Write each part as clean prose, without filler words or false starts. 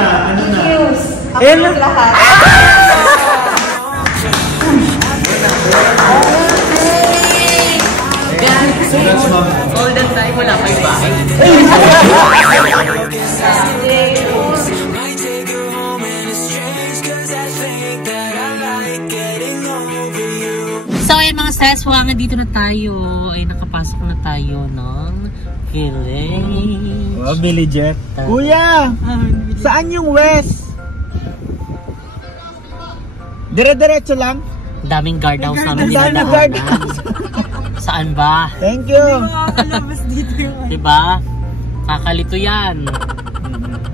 Ano na? News. Ayan na. Lahat. All the time, wala kayo bahay. So ayun mga saswangan, dito na tayo. Ay nakapasok na tayo ng Killing. Oh, Billy Jet. Kuya! Saan yung west? Dire-diretso lang? Daming guard house namin Daming guard house. Saan ba? Thank you. Diba? Kakalito yan.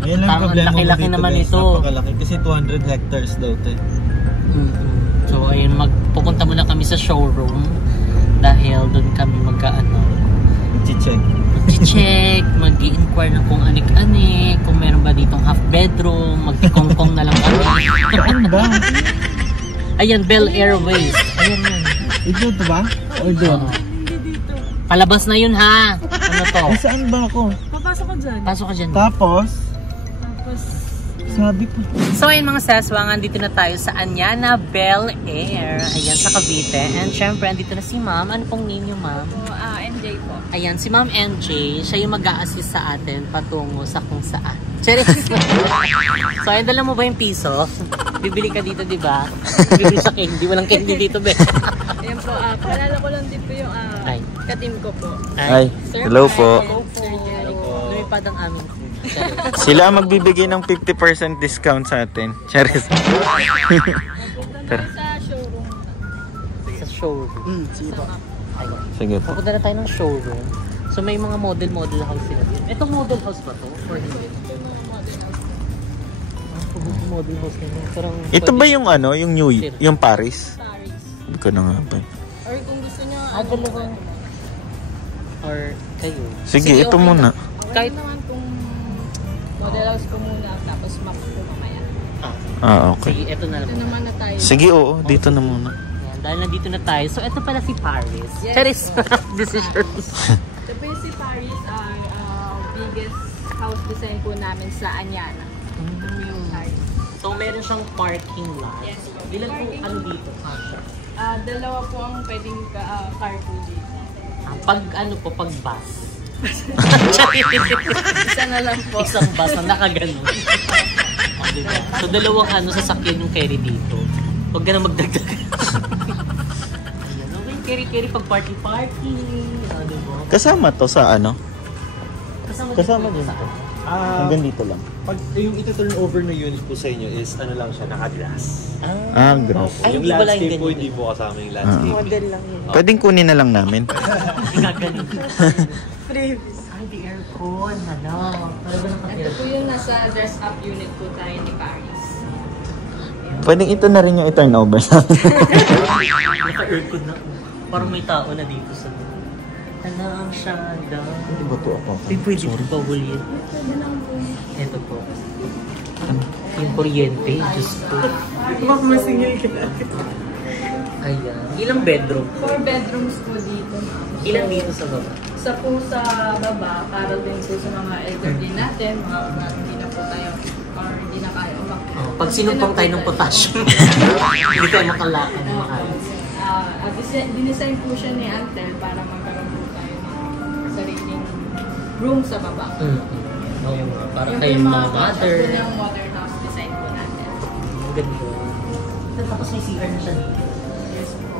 Yan lang problema mo laki-laki dito naman guys. ito. Napakalaki kasi 200 hectares daw ito. So ayun, pupunta muna kami sa showroom dahil doon kami mag-check, mag-i-inquire na kung anik-anik, kung meron ba ditong half bedroom, mag-kongkong na lang kami. Saan ba? Ayan, Bel Airways. Ayan yun. Ito ba? O doon? Palabas na yun ha. Ano to? Saan ba ako? Papasok ka dyan. Pasok ka dyan. Tapos? Sabi po. So ayun mga saswangan, dito na tayo sa Anyana Bel Air. Ayan, sa Cavite. And syempre, andito na si ma'am. Ano pong name niyo, ma'am? NJ po. Ayan, si Ma'am NJ. Siya yung mag-a-assist sa atin patungo sa kung saan. Cheris! So ayun, dala mo ba yung piso? Bibili ka dito, di ba? Bibili sa candy. Walang candy dito, be. Ayan po, palala ko lang din po yung ka-team ko po. Ay, hello po. Lumipad ang aming Sila ang magbibigay ng 50% discount sa atin. Charis. Sa showroom. sa showroom. Sige po. Pupunta na tayo ng showroom. So may mga model house sila dito. Itong model house ba to? Or hindi? Model house na yun. Ito ba yung ano, yung yung Paris? Paris. Hindi ko na nga ba. Or kung gusto nyo, dalawang. Or kayo. Sige, ito okay muna. kahit naman kung model house ko muna, tapos map ko mamaya. Okay. Sige, ito na lang. Ito naman na tayo. Sige, oo. Dito na muna. Ayan, dahil nandito na tayo. So, ito pala si Paris. Yes. Charis! Decisions. The Basic Paris are biggest house design po namin sa Anyana. So, meron siyang parking lot. Yes. Ilan po ano dito? Dalawa po ang pwedeng carpool dito. Pag ano po, pag bus. Isa na lang po. Isang bus na nakaganon. Diba? So, dalawang sasakyan yung carry dito. Huwag ka na magdagdag. Carry pag party. Diba? Kasama to sa ano? Kasama din to. Hanggang dito lang. Pag yung ito-turn over na unit po sa inyo is ano lang siya, naka-glass. Grass. Ay, Yung hindi wala landscape yung po, ganyan. hindi po kasama yung landscape. Model lang yun. Pwedeng kunin na lang namin. Gaganon. Previous. Ay, the aircon. Hala. Para ba Ito po yung nasa dress-up unit po tayo ni Paris. Pwedeng ito na rin yung i-turn over sa amin. Naka-aircon na. Parang may tao na dito sa hala, ang shada. Hindi ba ito ako? Pwede ko pahulin. Ito po. Yung kuryente. Diyos ko. Baka masingil ka na. Ayan. Ilang bedroom? 4 bedrooms po dito. Ilan dito sa baba? Isa po sa baba, para din po sa mga elderly natin, mga hindi na po tayo, or hindi na kaya umakit. Pag sinumpang tayo ng potassium, hindi tayo makalakad ng maayos. Dinesign po siya ni Antel para magkaroon po tayo ng sariling room sa baba. Para Yung kayong mga mga mother. po ng modern house design po natin. Ganda. Tapos may CR na siya dito.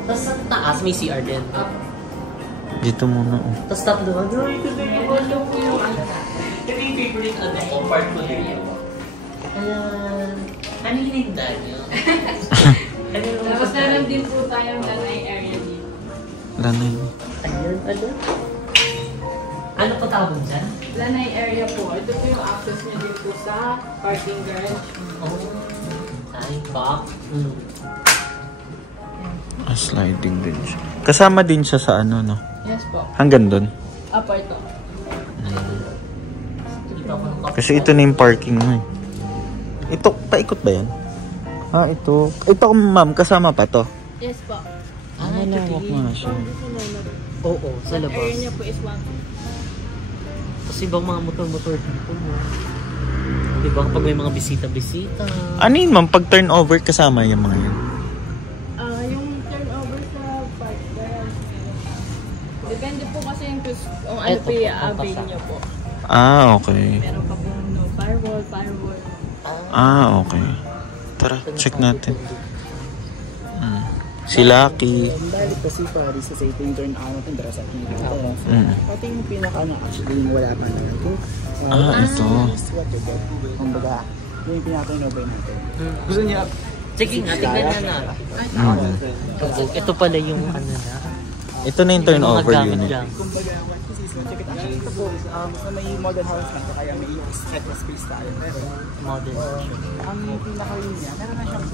Tapos sa taas may CR din. Dito muna. Tapos top doon. Ito po yung favorite part ko din. Ano yung hinda niyo? Tapos meron din po tayong lanay area dito. Lanay. Ano? Ano po tawag dyan? Lanay area po. Ito po yung access niya din po sa parking garage. Ay, back. Sliding din siya. Kasama din siya sa ano, no? Yes po. Hanggang doon. Ito. Kasi ito na yung parking mo eh. Ito, paikot ba yan? Ito. Ito, ma'am, kasama pa to? Yes po. Malawak nga siya. Oo, sa labas. Area niya po is 1. Tapos ibang mga motor-motor dito. Diba kapag may mga bisita-bisita. Ano yun ma'am? Pag turnover kasama yung mga yan? Yung turnover sa park, depende po kasi yung kung ano Eto po po, i-avail pampasa. nyo po. Okay. Meron pa po no firewall. Okay. Tara, check natin. Si Lucky. Balik kasi Paris kasi ito yung turn out natin para sa pinaka. Pati yung pinaka actually yung wala pa na ito. Ito. Kumbaga, yung pinaka-turnover natin. Gusto niya, Sige nga, tignan na natin. Ito pala yung ano na. Ito na yung turnover Yung mga gamit unit. lang. kumbaga, check it. Actually ito po, sa may modern house lang, kaya may set na space tayo. Pero, Modern. ang pinaka-unit niya, meron na siyang,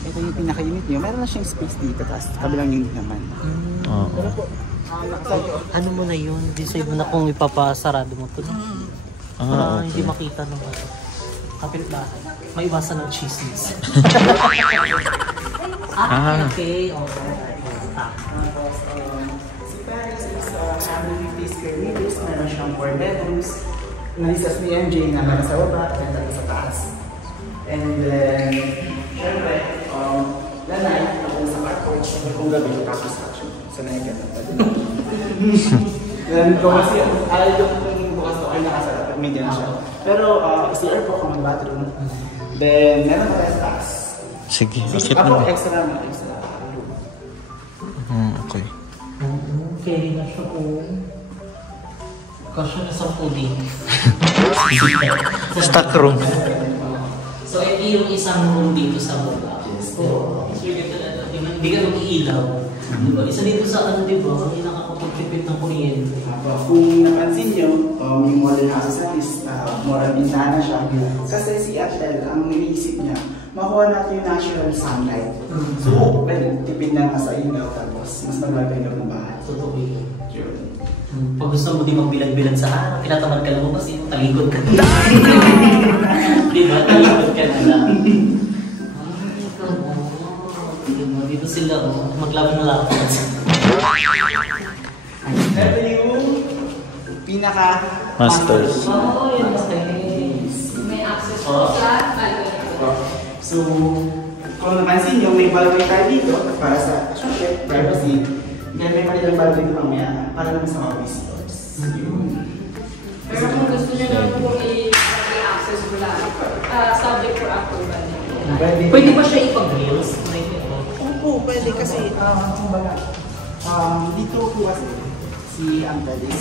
ito yung pinaka-unit niya, meron na siyang space dito, tapos kabilang unit naman. Oo. Pero po, Ano mo na yun? Decide mo na kung ipapasarado mo to. Para hindi makita ng bata. Kapit bahay. May iwasan ng chismis. Okay. si Paris is 150 square meters, meron siyang 4 bedrooms. Nalisas ni MJ na meron sa baba, at tatlo sa taas. And then, syempre, lanay, ako sa carport, kung gabi yung construction. So, nakikita pa din. Then, kung kasi, ayaw yung bukas to ay nakasarap, at may dyan siya. Pero, CR po, common bathroom. Then, meron pa tayo sa taas. Sige, akit Ako, na. extra room. Okay. Okay na siya po. Kasya na sa pudding. Stock room. So, ito yung isang room dito sa baba. So, hindi ka mag-iilaw. Diba? Isa dito sa ano, diba? Yung nakakapagtipid ng kuryente. Kung napansin nyo, yung modern houses na is more on bintana siya. Kasi si Atel, ang iniisip niya, makuha natin yung natural sunlight. So, well, tipid na nga sa ilaw, tapos mas maganda yung ng bahay. Totoo yun. Yun. Pag gusto mo di magbilag-bilag sa araw, tinatamad ka lang mo kasi talikod ka na. Diba? Talikod ka na lang. Diba? Dito sila, maglaban-laban. Ito yung pinaka Masters. Oo, yun. May access po sa balcony. So, kung napansin nyo, may balcony tayo dito para sa syempre, privacy. Then may malilang balcony dito mamaya para naman sa mga visitors. Pero kung gusto nyo naman po i-access mo lang, subject for approval. Pwede ba siya ipag-reels? Opo, pwede kasi, kumbaga, dito po kasi si Angelis,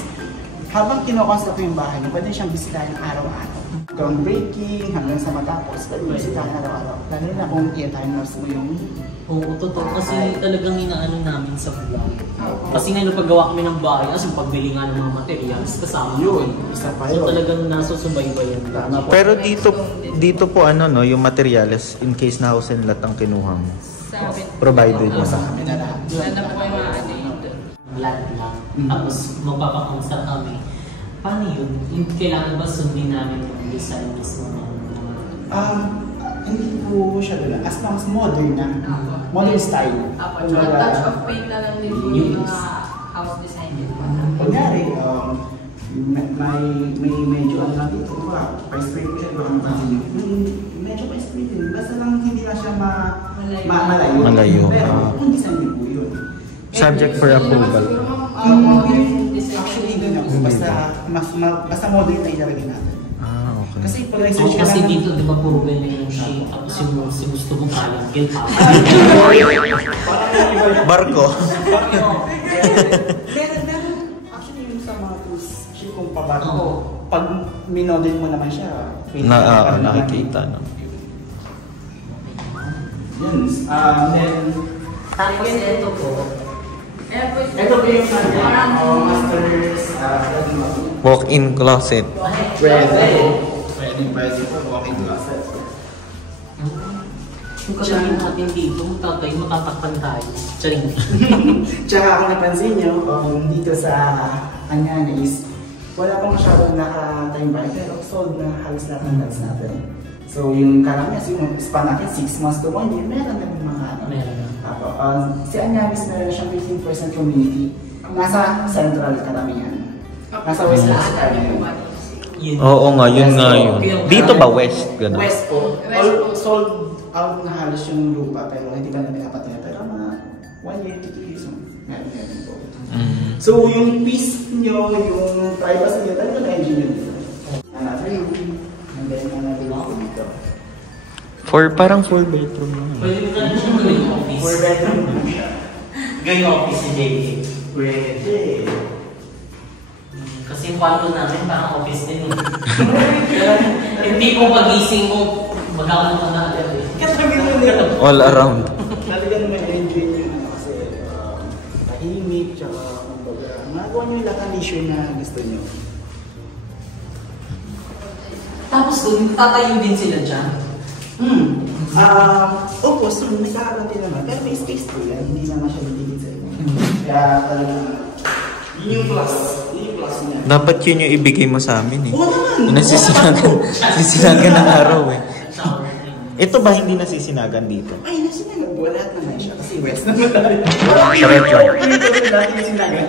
habang kinoconstruct yung bahay niya, pwede siyang bisitahin araw-araw. Groundbreaking, hanggang sa matapos, pwede bisitahin araw-araw. Lalo na kung i-timers mo yung... Oo, totoo. Kasi talagang inaano namin sa vlog. Kasi ngayon paggawa kami ng bahay, as yung pagbili nga ng mga materials, kasama Yun, isa pa So yun. talagang nasusubaybayan. Tama po. Pero dito po ano no, yung materials in case na house and lot ang kinuha mo. Sa amin. Provided mo. Sa kami na lahat. Wala na po kayo mga ano yun doon. Land lang. Tapos magpapakonsta kami. Paano yun? Kailangan ba sundin namin yung design mismo ng Hindi po siya doon. As long as modern na. Modern style. Apo, tsaka touch of paint na lang din po yung mga house design din po. Kunyari, may medyo ano lang dito. Pa-spray ko siya doon. Medyo pa-spray din. Basta lang hindi na siya malayo. Malayo. Pero kung design din po yun. Subject for approval. Actually, doon ako. Basta modern na ilagay natin. Okay. Kasi pag research ka kasi lang. dito, di ba, puro ganyan yung shape. Tapos yung gusto mong palagyan pa. Barko. Meron, actually yung sa mga tools, actually kung pabago, pag minodel mo naman siya, Nakikita no. Yun. Then, Tapos ito po. ito po yung master's Walk-in closet. pwede po walk-in closet. Kung kasama natin dito, matatakpan tayo. Charing. Tsaka kung napansin nyo, dito sa Anyana is wala pang masyadong nakatime by pero sold na halos lahat ng lots natin. So yung karamihan, yung span natin 6 months to 1 year, meron na yung mga ano. Meron na. Si Anyamis meron siyang 15% community. Nasa central karamihan. Nasa west lahat. Oo nga, yun nga yun. Dito ba west? Ganun? West po. West po. Sold out na halos yung lupa pero hindi pa na pinapatay. Pero mga 1 year to 2 years meron po. So yung peace nyo, yung privacy nyo, talaga na-engineer nyo. Another room. And then another room dito. Parang 4 bedroom lang. Pwede mo na siya gawing office. 4 bedroom room siya. Gawing office si JK. Pwede. Kasi yung kwarto namin parang office din eh. Hindi ko pagising mo, magkakaroon ka na agad eh. All around. Talaga naman enjoy nyo kasi tahimik, tsaka kumbaga, magawa nyo yung lahat ng issue na gusto nyo. Tapos doon, tatayo din sila dyan. Opo, so nagkakaroon din naman. Pero may space po yan, hindi naman siya bitigit sa inyo. Kaya talagang, yun yung plus. Yun yung plus niya. Dapat yun yung ibigay mo sa amin eh. Oo naman! Nasisinagan ng araw eh. Ito ba hindi nasisinagan dito? Ay, nasinagan po. Lahat naman siya. Kasi west naman tayo. Sarap lang. Lahat yung sinagan.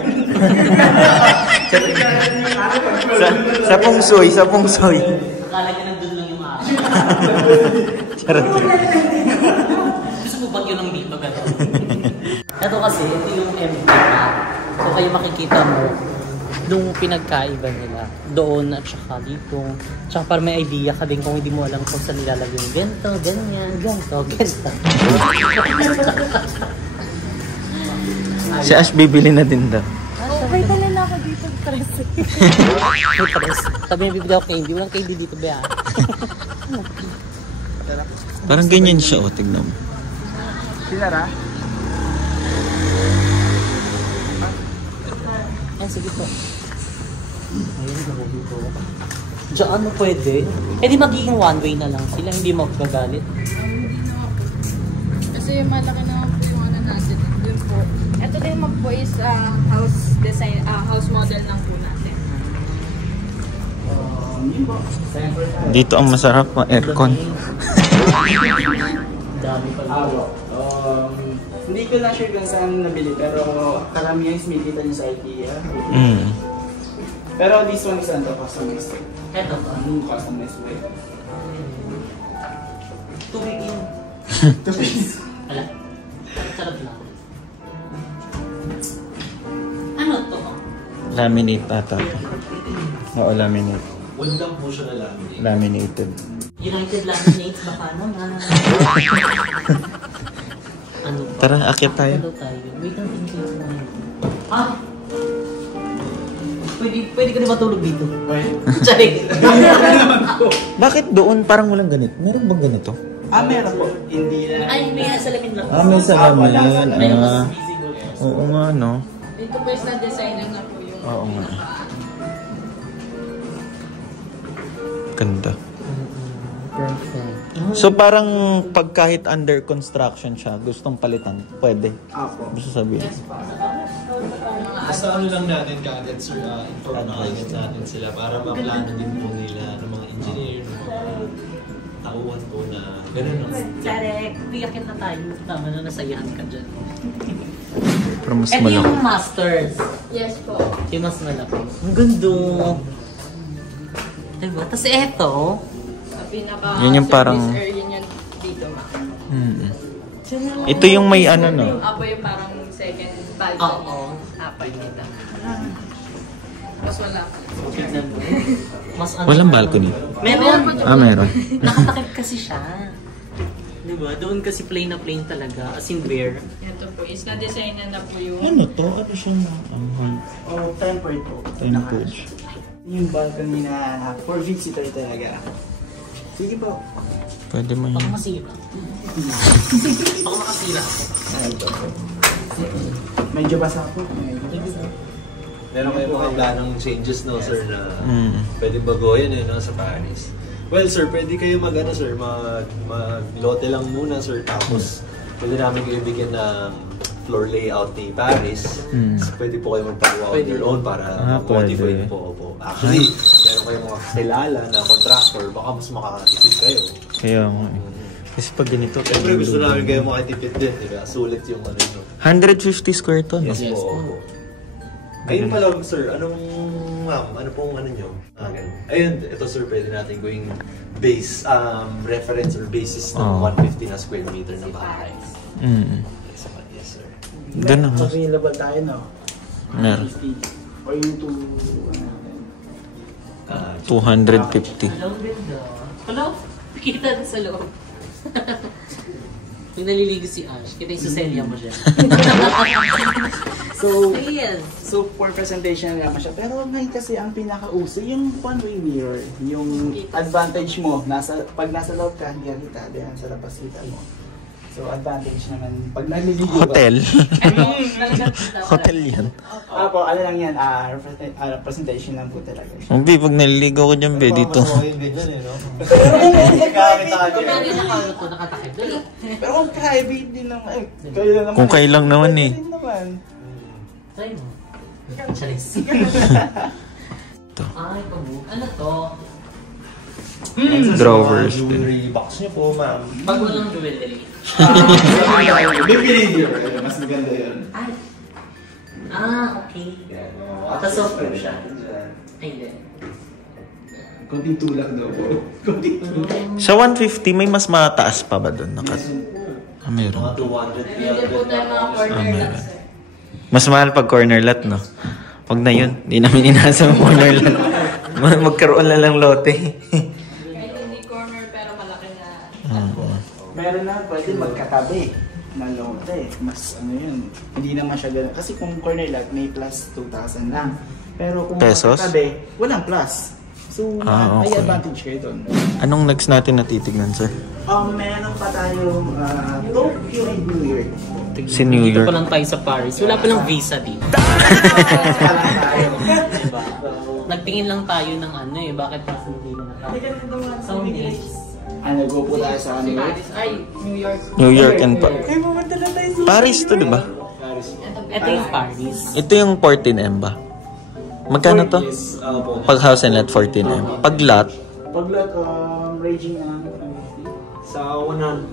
Sa pungsoy, sa pungsoy. Akala niya nandun lang yung araw. Charot yun. Gusto mo bagyo ng dito gano'n? Ito kasi, ito yung empty na. So kayo makikita mo, nung pinagkaiba nila, doon at saka dito. Tsaka para may idea ka din kung hindi mo alam kung saan nilalagay yung ganito, ganyan, ganito, ganito. Si Ash bibili na din daw. May dala na ako dito, Tres. Sabi niya, bibili ako candy. Walang candy dito ba? Parang ganyan siya, o, tignan mo. Sinara? Ay, sige po. Ayun, gabi ko. Diyan, ano pwede? Eh di magiging one way na lang sila, hindi magagalit. Hindi na ako. Kasi malaki naman po yung ano natin. Dun po. Ito din mag po is house design, house model lang po natin. Yun po. Dito ang masarap, aircon. Dami pala. Awo. Hindi ko na sure kung saan nabili pero karamihan is may kita niyo sa IKEA. Pero this one is under customized. Eto pa. Customized way. Tubig yun. Wala. Sarap lang. Ano to? Laminate ata. Oo, laminate. Wala lang po siya na laminate. Laminated. United Laminates baka naman. Ano pa? Tara, akit tayo. Ano tayo? Wait lang, tingin ko ngayon. Ah! Pwede ka na matulog dito. Wait. Charing! Bakit doon parang walang ganito? Meron bang ganito? Meron po. Hindi na. Ay, may salamin lang. May salamin. May mas visible. Oo nga, no? Dito po is na-design na po yung... Oo nga. Ganda. Perfect. So parang pag kahit under construction siya, gustong palitan, pwede. Apo. Gusto sabihin. Basta ano lang natin kaagad, sir, inform na agad natin sila para maplano din po nila ng mga engineer, ng mga tauhan po na gano'n lang. Correct. Piyakin na tayo. Tama na, nasayahan ka dyan. Pero mas Ito malaki. yung masters. Yes po. Yung mas malaki. Ang ganda. Diba? Tapos eto, Sa pinaka Yun yung parang- service area niyan dito, ma'am. Ito yung may ano, no? Apo yung parang second balcony. Oo. Apo yung dito. Tapos wala. tignan mo. Mas ano. Walang balcony. Meron. Meron. Nakatakip kasi siya. Diba? Doon kasi plain na plain talaga. As in bare. Ito po is na-design na po yung... Ano to? Ano siya na? Tempered po. Tempered. Yung balcony na for visitor talaga. Sige po. Pwede mo Baka yun. masira. Baka makasira. Medyo basa po. Meron kayo mga planong changes, no, sir, na Mm. pwede baguhin no, sa Paris. Well, sir, pwede kayo mag-ano, sir, mag-lote lang muna, sir, tapos pwede namin kayo bigyan ng floor layout ni Paris. So, pwede po kayo magpagawa on your own para modify pwede. po. Actually, meron kayong mga kilala na contractor, baka mas makakatipid kayo. Kaya nga eh. Kasi pag ganito, Siyempre, gusto namin kayo makatipid din, di ba? Sulit yung ano yun. 150 square ton. Yes po. Ayun pala, sir, anong ma'am, ano pong ano nyo? Ganun. Ayun, ito sir, pwede natin gawing base, reference or basis ng 150 na square meter na bahay. Yes, sir. Doon na. Available tayo, no? Meron. 150. Or yung 250. Alam ganda. Hello? Kita na sa loob. Yung naliligo si Ash, kita yung suselya mo siya. So for presentation naman siya. Pero ngayon kasi ang pinakauso, yung one-way mirror. Yung advantage mo, pag nasa loob ka, hindi kita. Then sa labas kita mo. So advantage naman, pag naliligo ka. Hotel. Hotel yan. Po, ano lang yan, presentation lang po talaga. Hindi, pag naliligo ko dyan, be, dito. Okay, ganyan eh, no? Nakatakip doon. Pero kung private din naman, kayo lang naman. Kung kailang naman eh. Try mo. Charis. Ay, pabuk. Ano to? Drawers. Jewelry box niyo po, ma'am. Pag walang jewelry. Bibili yun. Mas maganda yun. Ay. Okay. Tapos soft siya. Ay, hindi. Kunting tulak daw po. Kunting tulak. Sa 150, may mas mataas pa ba doon? Meron. Mga 200, Hindi po tayo mga corner lang, sir. Mas mahal pag corner lot, no? Wag na yun. Hindi namin inasa ang corner lot. Magkaroon na lang lote. Kahit hindi corner pero malaki na. Meron na pwede magkatabi na lote. Mas ano yun. Hindi naman siya ganun. Kasi kung corner lot, may plus 2,000 lang. Pero kung Pesos? magkatabi, walang plus. So, may okay. advantage kayo doon. Anong next natin natitignan, sir? Meron pa tayong Tokyo and New York. Si New Dito York. pa lang tayo sa Paris. Wala pa lang visa dito. Diba? Nagtingin lang tayo ng ano eh. Bakit mas hindi na tayo? Ano, go po tayo sa New York. Ay, New York. New York and Ay, pumunta na tayo sa Paris to, di ba? Ito yung Paris. Ito yung 14M ba? Magkano to? Pag house and lot, 14M. Pag lot, Pag-lot, ranging na sa 100.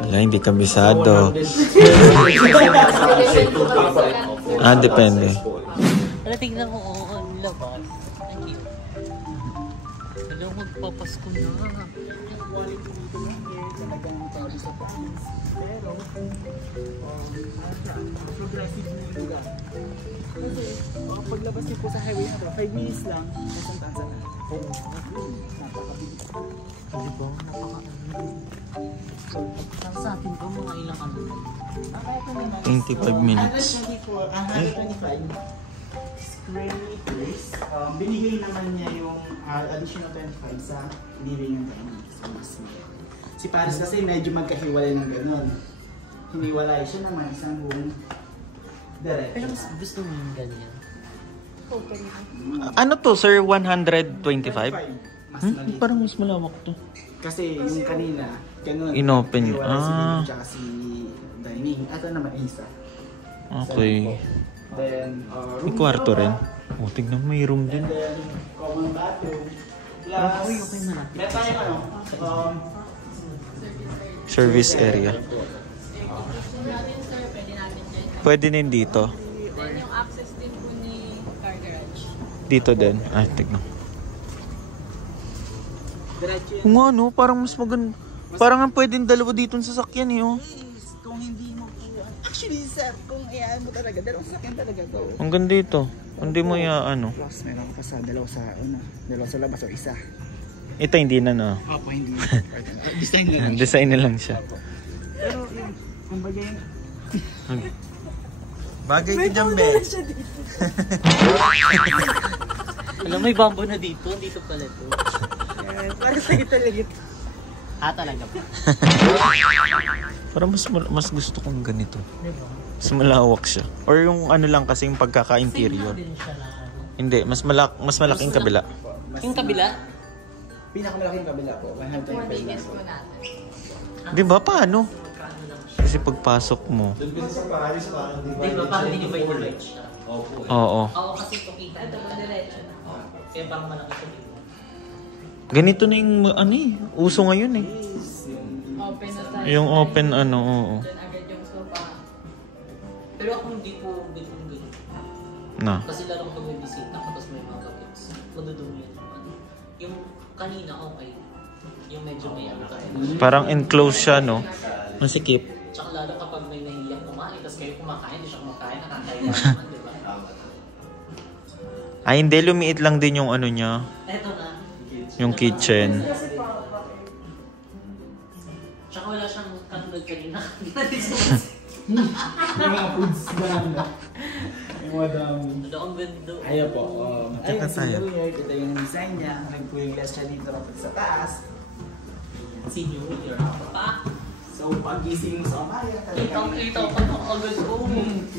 wala, hindi kabisado. Depende. Wala, tignan mo. Oo, ang labas. Ang cute. Wala, magpapasko na. talagang tawag sa province. Pero, progressive na yung lugar. Kasi, paglabas niyo po sa highway na to, 5 minutes lang, isang tansa na. Napakabilis. Di ba? Sa atin ba mga ilang ano? 25 minutes. 125 square meters. Binigay naman niya yung additional 25 sa living and dining. Si Paris kasi medyo magkahiwalay ng gano'n. Hiniwalay siya naman isang room. Direct. Pero mas gusto mo yung ganyan. Ano to, sir? 125? Mas maliit. Parang mas malawak to. Kasi yung kanina, gano'n. Inopen. Hiniwalay si living tsaka si dining. At naman isa. Okay. Then, May kwarto rin. Oh, tignan mo, may room din. And then, common bathroom. Plus, okay na natin. meron tayong ano, Service area. Gusto natin, sir, pwede natin dyan. Pwede din dito. Then yung access din po ni car garage. Dito din. Ay, tignan. diretso yan. Kung ano, parang mas maganda. Parang ang pwedeng dalawa dito sa sasakyan eh, oh. Kung hindi mo actually, sir, kung iyan mo talaga, dalawang sakyan talaga to. Ang ganda dito. Hindi mo ano. Plus, meron ka pa sa dalawa sa labas o isa. Ito hindi na, no? Opo, hindi. Design na lang. Design na lang siya. Pero yun, kumbaga yun. Bagay ka dyan, be. Alam mo, may bamboo na dito. Dito pala to. Para sa talaga. Talaga ba? Parang mas gusto kong ganito. Mas malawak siya. Or yung ano lang kasi yung pagkaka-interior. Din siya na ano. Hindi, mas malaking kabila. Yung kabila? Pinakamalaking kabila po, 125 Biggest lang po po. natin. Di ba? Paano? Kasi pagpasok mo. Doon kasi sa Paris, parang Di ba? Parang dinivide na right siya. Opo. Oo. Oo, kasi ito kita. Ito po, diretso na. Kaya parang malaki sa dito. Ganito na yung ano eh. Uso ngayon eh. Open na tayo. Yung open ano, oo. Then agad yung sofa. Pero ako hindi po ganito. Na. Kasi lalo ko pag may bisita, tapos may madudumi yan. Yung kanina, okay. Yung medyo may ano tayo. Parang enclosed siya, no? Masikip. Tsaka lalo kapag may nahihiyang kumain, tapos kayo kumakain, hindi siya kumakain, nakakain naman, di ba? Ay, hindi. Lumiit lang din yung ano niya. Eto na. Yung kitchen. Tsaka wala siyang katulad kanina. Yung mga foods na. Yung mga dami. Ano ang ganda? Ayaw po. Ito tayo. Ito yung design niya. Nag-cooling glass siya dito kapag sa taas. Si New Year. Pa! So, pag-gising mo sa Amaya, Kitang-kita pa ng agad ko.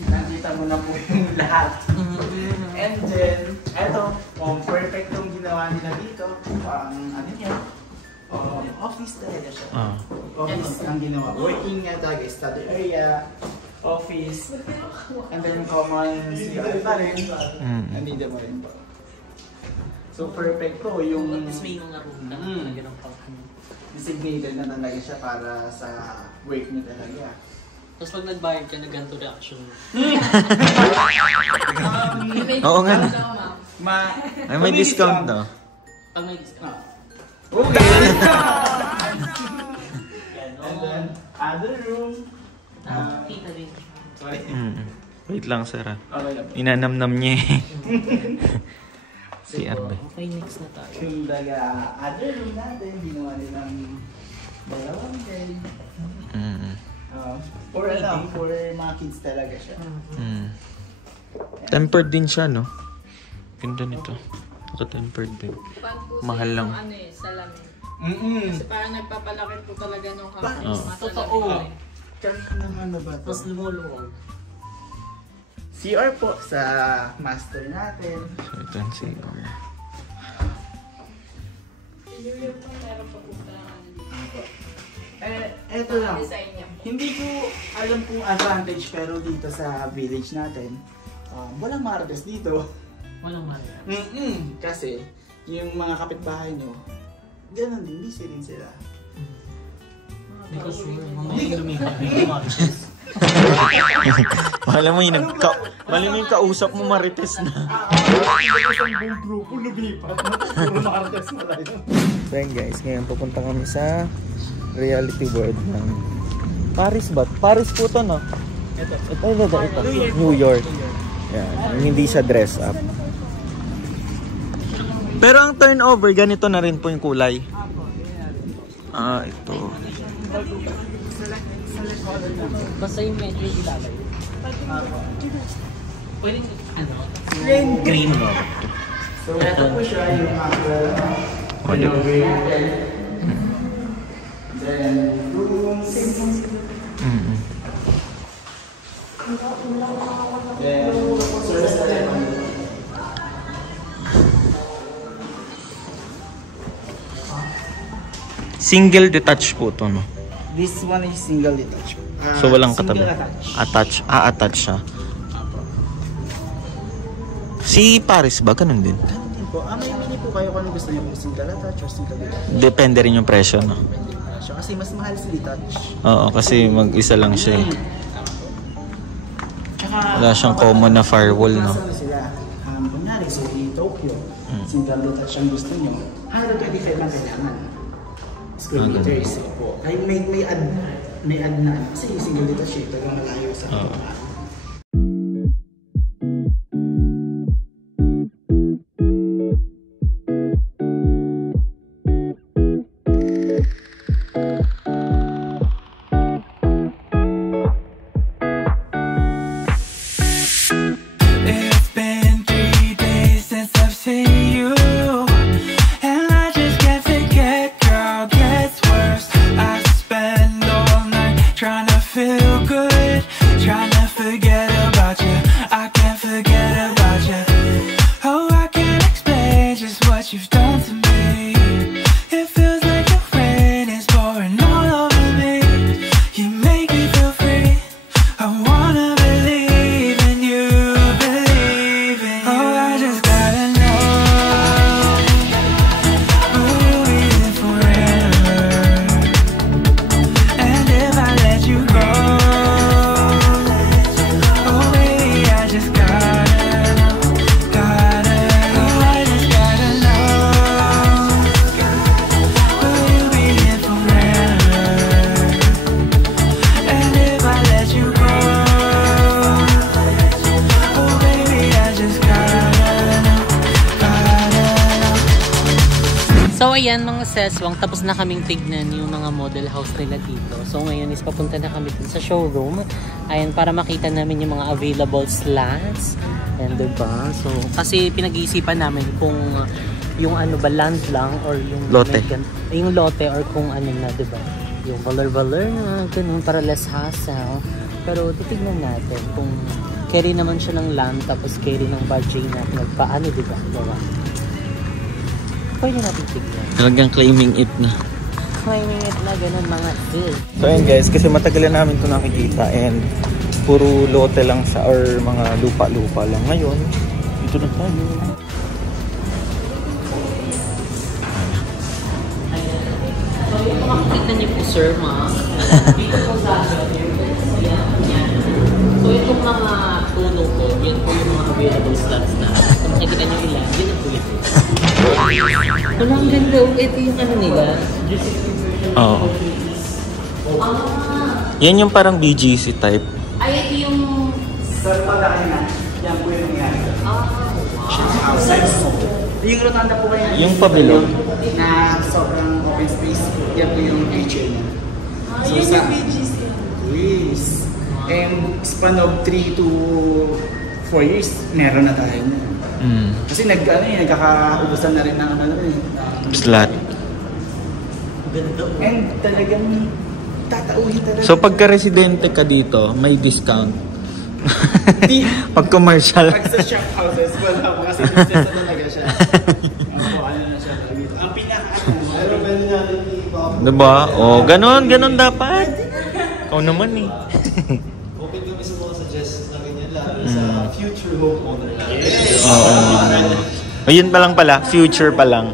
Nakita mo na po yung lahat. And then, eto, perfect yung ginawa nila dito. Ano niya? Office talaga siya. Office ang ginawa. Working niya talaga, study area, office, and then common CR pa rin. Nandito mo rin po. So, perfect po yung Tapos may mga room na talaga ng pang designated na talaga siya para sa work niya talaga. Tapos pag nagbayad ka na ganito reaction. Oo nga. May Ay, may discount, no? Pag may discount. Okay! Ganon. And then, other room. Kita din. Sorry. Wait lang, sir. Okay lang. Inanamnam niya eh. Si Arbe. Okay, next na tayo. Yung daga other room natin, ginawa nilang dalawang bed. For mga kids talaga siya. Tempered din siya, no? Ganda nito. Naka-tempered din. Mahal lang. Ano eh, salamin. Kasi parang nagpapalaki po talaga nung kami. Totoo. Kahit naman na ba ito? Tapos lumuluwag. CR po sa master natin. So, ito ang CR. Yung po meron pa po talaga dito. Eto lang. Design niya. Hindi ko alam kung advantage pero dito sa village natin, walang marites dito. Walang maria. Kasi yung mga kapitbahay nyo, ganun din, busy rin sila. Hindi ko sure. Mamaya lumipat. Hindi ko Malam mo yung kausap mo marites na. Isang buong grupo lumipat, puro marites na tayo. Then guys, ngayon pupunta kami sa reality world ng Paris ba? Paris po to, no? Ito. New York. Yan, yung hindi siya dress up. Pero ang turnover, ganito na rin po yung kulay. Ito. Basta yung medyo ilalay. Pwedeng ano? Green mo. So, ito po siya yung then, room 6. Then, service telephone. Single detached po to, no? This one is single detached. So walang katabi. Attached. Attach siya. Si Paris ba? Ganun din. Ganun din po. May mini po kayo kung gusto niyo po single attached or single detached. Depende rin yung presyo, no? Depende yung presyo. Kasi mas mahal si detached. Oo, kasi mag-isa lang siya eh. Tsaka, Wala siyang common na firewall, no? Nasa sila. Kunyari, sa Tokyo, single detached ang gusto niyo. 125 ang kailangan. Square meters po. Ay, may add na. Kasi single detached ito yung malayo sa kapatid. Trying to feel good, trying to feel seswang, tapos na kaming tignan yung mga model house nila dito. So ngayon is papunta na kami dun sa showroom. Ayan, para makita namin yung mga available slots. Ayan, diba? So, kasi pinag-iisipan namin kung yung ano ba, land lang or yung lote. Yung lote or kung ano na, diba? Yung valor-valor na, ganun, para less hassle. Pero titignan natin kung carry naman siya ng land, tapos carry ng budget na nagpaano, diba? Diba? Pwede natin tignan. Talagang claiming it na. Claiming it na, ganun mga sis. So ayun guys, kasi matagal na namin ito nakikita and puro lote lang sa or mga lupa-lupa lang. Ngayon, ito na tayo. So yung makikita niyo po sir, dito po sa yan. So itong mga puno po, yan po yung mga available slots na. Kung makikita niyo ilan, yun na po yan. Wala, ang ganda. Ito yung ano nila. Oo. Yan yung parang BGC type. Ay, ito yung... Sa pagkain na, yan po yung nangyari. Yung rotanda po kayo. Yung pavilion. Na sobrang open space, yan po yung kitchen niya. So sa... Yes. And span of 3 to 4 years, meron na tayo na. Kasi nagkakaubusan na rin ng ano Slot. And talagang tatauhin talaga. So pagka-residente ka dito, may discount. Pag commercial. Pag sa shop houses, wala po kasi business na talaga siya. Ano na siya. Ang Pero pwede natin i-pop. Diba? O, ganon dapat. Ikaw naman eh. Open kami sa mga suggestions na ganyan lalo sa future homeowner. Oo. Ayun pa lang pala, future pa lang.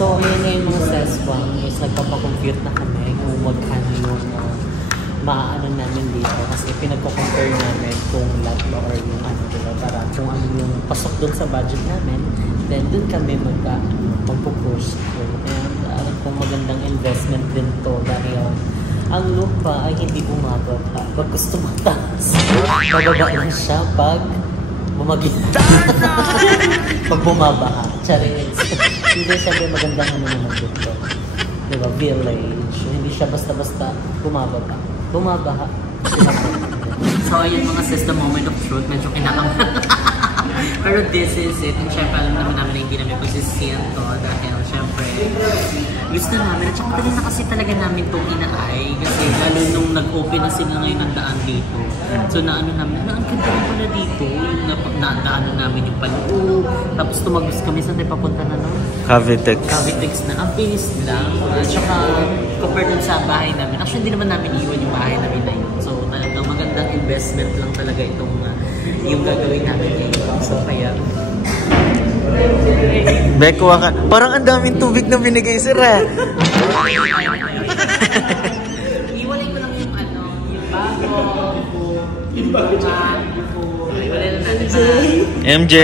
So, ayan nga yung mga seswang is nagpapakompute na kami kung magkano yung maaano namin dito. Kasi pinagko-compare namin kung lot ba or yung ano, diba? Para kung ano yung pasok dun sa budget namin, then dun kami magpo-push. So, kaya kung magandang investment din to dahil ang lupa ay hindi bumababa. Pag gusto mataas, bababa lang siya pag bumagit. Pag bumabaha. Charis. Hindi siya magandang ano naman dito. Diba? Village. Hindi siya basta-basta bumababa. Bumabaha. So, ayun mga sis, the moment of truth. Medyo kinakabahan. Pero this is it. And syempre, alam naman namin na hindi namin posisyon to. Dahil syempre, gusto namin. At saka madali na kasi talaga namin itong inaay. Kasi lalo nung nag-open na sila ngayon ng daan dito. So, naano namin, ang ganda rin pala dito. Yung naano namin yung paloob. Tapos tumagos kami. Saan tayo papunta na no? Cavitex. Cavitex na. Ang bilis lang. At saka, compared dun sa bahay namin. Actually, hindi naman namin iwan yung bahay namin na yun. So, talagang magandang investment lang talaga itong yung gagawin namin ngayon. So, kaya... Bekuha ka. Parang ang daming tubig na binigay sir eh. Iwalay ko lang yung ano, yung bago. Yung bago. Iwalay lang natin. MJ!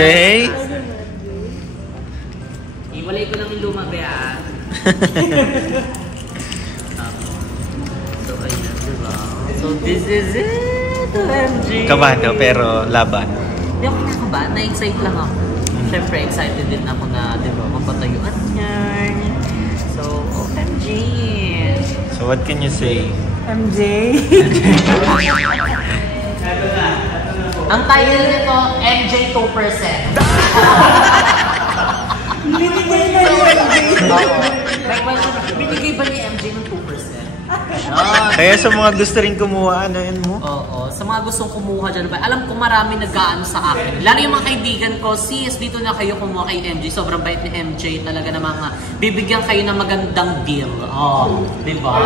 Iwalay ko lang yung luma, Bea. So, ayun, diba? So, this is it, MJ. Kabado pero laban. Hindi ako kinakabahan. Na-excite lang ako. Siyempre, excited din ako na, di ba, mapatayuan niya. So, OMG! So, what can you say? MJ! Ang title nito, MJ 2%. Binigay na yung MJ. May question, binigay ba ni MJ ng 2%? Kaya sa mga gusto rin kumuha, ano yun mo? Oo, sa mga gustong kumuha dyan, alam ko marami nag-aano sa akin. Lalo yung mga kaibigan ko, sis, dito na kayo kumuha kay MJ. Sobrang bait ni MJ talaga na mga bibigyan kayo ng magandang deal. Oh, di ba?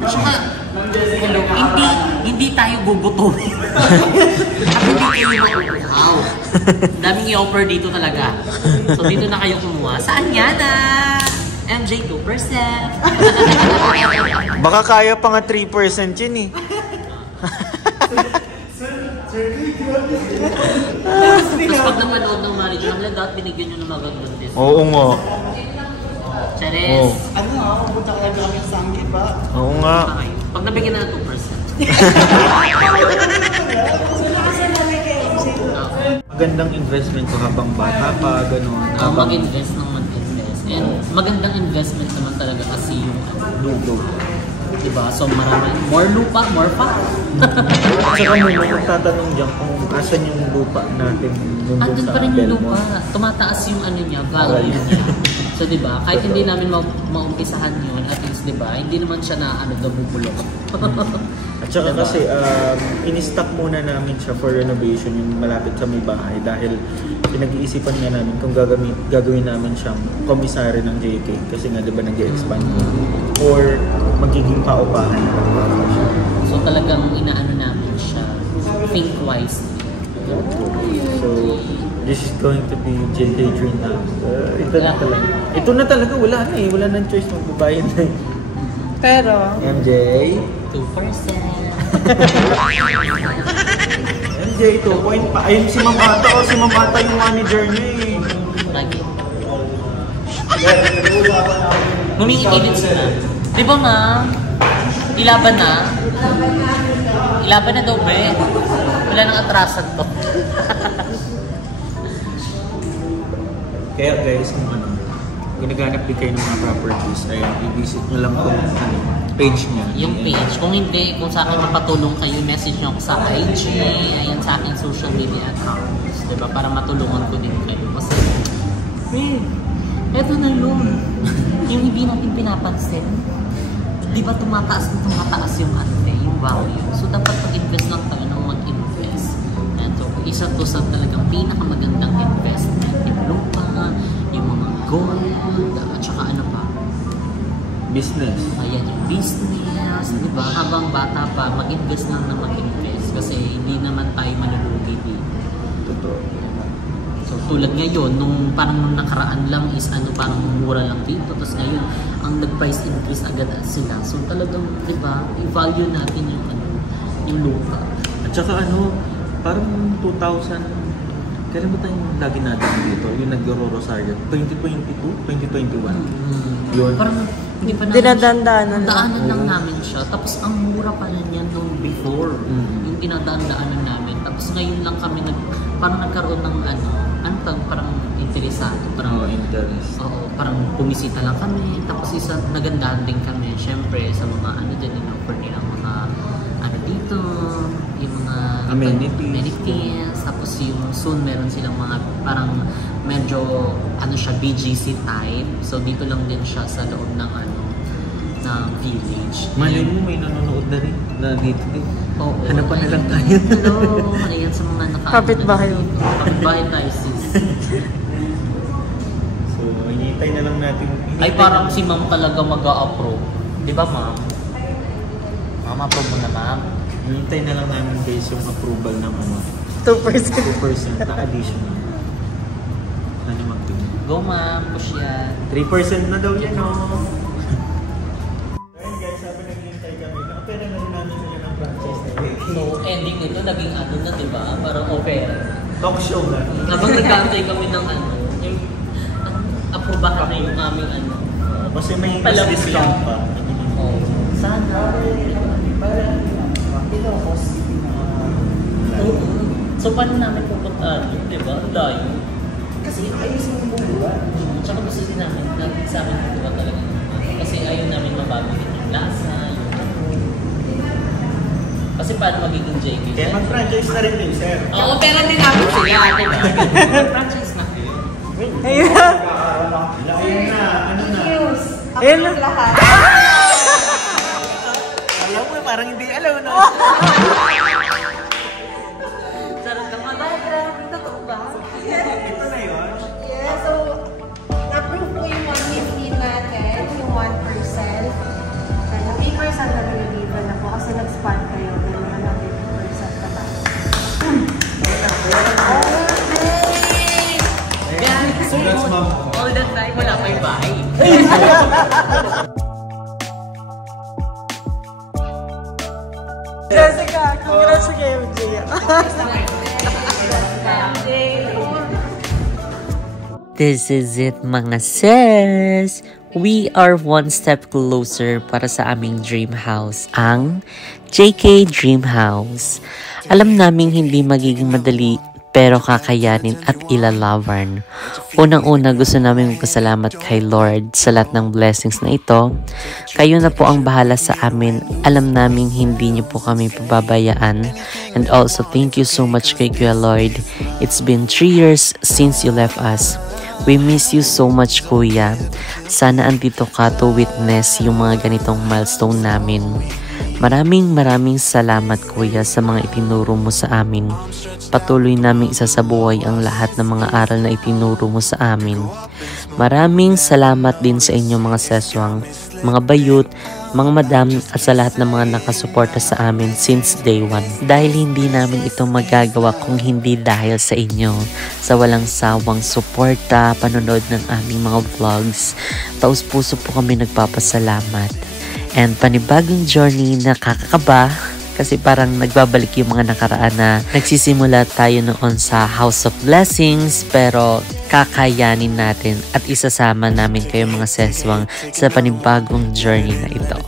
Saka, hello, hindi tayo bubutuhin. At hindi kayo wow. Daming i-offer dito talaga. So dito na kayo kumuha. Saan yan MJ 2%. Baka kaya pa nga 3% yun eh. Tapos pag napanood ng marriage, ang lahat binigyan nyo ng magandang discount. Oo nga. Charis. Oo. Ano nga, pupunta ka lang kami sa Sanggi ba? Oo nga. Pag nabigyan na ng 2%. Magandang investment ko habang bata pa, gano'n. Mag-invest ng mag-invest. And magandang investment naman talaga kasi yung lupa. Diba? So marami. More lupa, more fun. Saka mo magtatanong dyan kung asan yung lupa natin. Andun pa rin yung lupa. Tumataas yung ano niya, value niya. So diba, kahit hindi namin maumpisahan yun, at least diba, hindi naman siya na nabubulok. At saka diba? Kasi in-stock muna namin siya for renovation yung malapit sa may bahay dahil pinag-iisipan nga namin kung gagawin namin siyang komisary ng JK kasi nga diba nag-expand or magiging paupahan na lang siya. So talagang inaano namin siya, think wisely. So, this is going to be JK Dream now. Ito na talaga, wala na eh. Wala nang choice, magbabayad na eh. Pero, MJ? 2%. MJ, 2 point pa. Ayun si Ma'am Ata o si Ma'am Ata yung manager niya eh. Lagi. Humingi-ilit sila. Di ba ma'am? Ilaban na? Ilaban na daw ba eh. Wala nang atrasan to. Kaya guys, kung ginaganap din kayo ng mga properties, ay i-visit nyo lang kung page niya. Yung page. Kung hindi, kung sa akin mapatulong kayo, message nyo ako sa IG, ayan sa aking social media accounts. Diba? Para matulungan ko din kayo. Kasi, eto na loan. Yung hindi natin pinapansin. Di ba tumataas yung ante, yung value. So dapat mag-invest lang tayo ng mag-invest. And so, isa to sa talagang pinakamagandang investment. Yung lupa, yung mga gold, at saka ano pa? Business. Ayan, yung business. Di ba? Habang bata pa, mag-invest lang na mag-invest. Kasi hindi naman tayo malulugi dito. Totoo. So tulad ngayon, nung parang nakaraan lang is ano, parang mura lang dito. Tapos ngayon, ang nag-price increase agad sila. So talagang, di ba, i-value natin yung ano, yung lupa. At saka ano, parang 2,000, kailan ba tayong lagi natin dito? Yung nag-Rosario, 2022, 2021. Yun. Parang hindi pa namin Dinadaan-daanan lang. daanan lang namin siya. Tapos ang mura pa na niyan nung before. Yung dinadaan-daanan namin. Tapos ngayon lang kami parang nagkaroon ng parang interesado. Parang, interest. Oo, parang pumisita lang kami. Tapos nagandahan din kami. Siyempre sa mga dyan, in-offer nila mga dito, yung mga amenities. Tapos yung soon meron silang mga parang medyo siya BGC type. So dito lang din siya sa loob ng ng village. Malay mo may nanonood na rin na dito din. Oo. Hanapan na lang tayo. Hello. Ayan sa mga Kapitbahay. Kapitbahay tayo sis. So, hinihintay na lang natin. Ay parang si ma'am talaga mag-a-approve. Di ba ma'am? Ma'am, approve mo na ma'am. Hinihintay na lang namin guys yung approval ng 2%. 2% na additional. Ano magtingin? Go ma'am, push yan. 3% na daw yan, oh. Ayun guys, sabi naghihintay kami. Nakapera na rin namin sila ng franchise na So, ending nito, naging na, di ba? Parang opera. talk show na. Habang nag-aantay kami ng yung aprobahan na yung aming Kasi may Palabas discount lang. pa. Oh, sana. Oo. So, paano namin pupuntaan yun, di ba? Ang layo. kasi ayusin mo buwan. Tsaka gusto din namin, sa amin dito ba talaga. Kasi ayaw namin mabago din yung lasa, yung kasi paano magiging JK? Kaya mag-franchise na rin din, sir. Oo, pero din namin sila. Mag-franchise na. Ayun. Ayun na, ano na. Approve lahat. Alam mo, parang hindi alam, no? Sarap naman. Grabe, totoo ba? Ito na yun. Yeah, so, na-approve po yung 150 natin, yung 1%. And 3% na rin na po kasi nag-spot kayo. Then, ano, 50% na ba? All the time, wala pa yung bahay. Jessica, congrats sa MJ. This is it mga sis! We are one step closer para sa aming dream house, ang JK Dream House. Alam naming hindi magiging madali pero kakayanin at ilalaban. Unang-una gusto namin magpasalamat kay Lord sa lahat ng blessings na ito. Kayo na po ang bahala sa amin. Alam namin hindi niyo po kami pababayaan. And also thank you so much kay Kuya Lord. It's been 3 years since you left us. We miss you so much, Kuya. Sana andito ka to witness yung mga ganitong milestone namin. Maraming salamat, Kuya, sa mga itinuro mo sa amin. Patuloy naming isasabuhay ang lahat ng mga aral na itinuro mo sa amin. Maraming salamat din sa inyo mga seswang, mga bayut, mga madam at sa lahat ng mga nakasuporta sa amin since day 1. Dahil hindi namin ito magagawa kung hindi dahil sa inyo. Sa walang sawang suporta, panonood ng aming mga vlogs, taos puso po kami nagpapasalamat. And panibagong journey na kakakaba kasi parang nagbabalik yung mga nakaraan na nagsisimula tayo noon sa House of Blessings pero kakayanin natin at isasama namin kayo mga seswang sa panibagong journey na ito.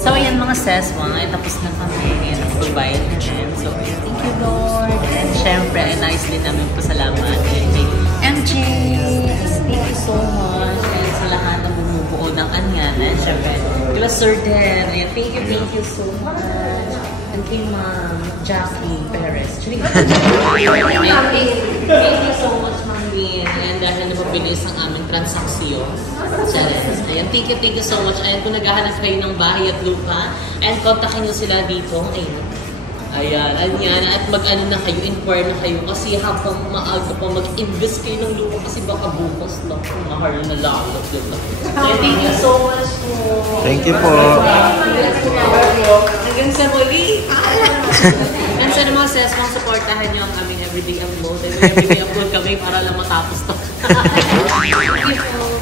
So ayan mga seswang, ay tapos na kami ng provide namin. So thank you Lord. And syempre ay nice din namin pasalamat kay MJ. Thank you so much. And sa lahat ng bumubuo ng Anyana. And syempre, di ba Sir Dan? Ayan, thank you so much. And kay Ma'am Jackie Perez. Thank you so much, Ma'am Win. And dahil napabilis ang aming transaksyon. Ayan, thank you so much. Ayan, kung naghahanap kayo ng bahay at lupa, and kontakin nyo sila dito. Ayan, at mag-ano na kayo, inquire na kayo kasi habang maaga pa mag-invest kayo ng lupa kasi baka bukas lang mahal na lalo. Thank you so much po. Thank you po. Hanggang sa muli. And sana mga sesmang supportahan nyo ang aming everyday upload. Everyday upload kami para lang matapos to. Thank you po.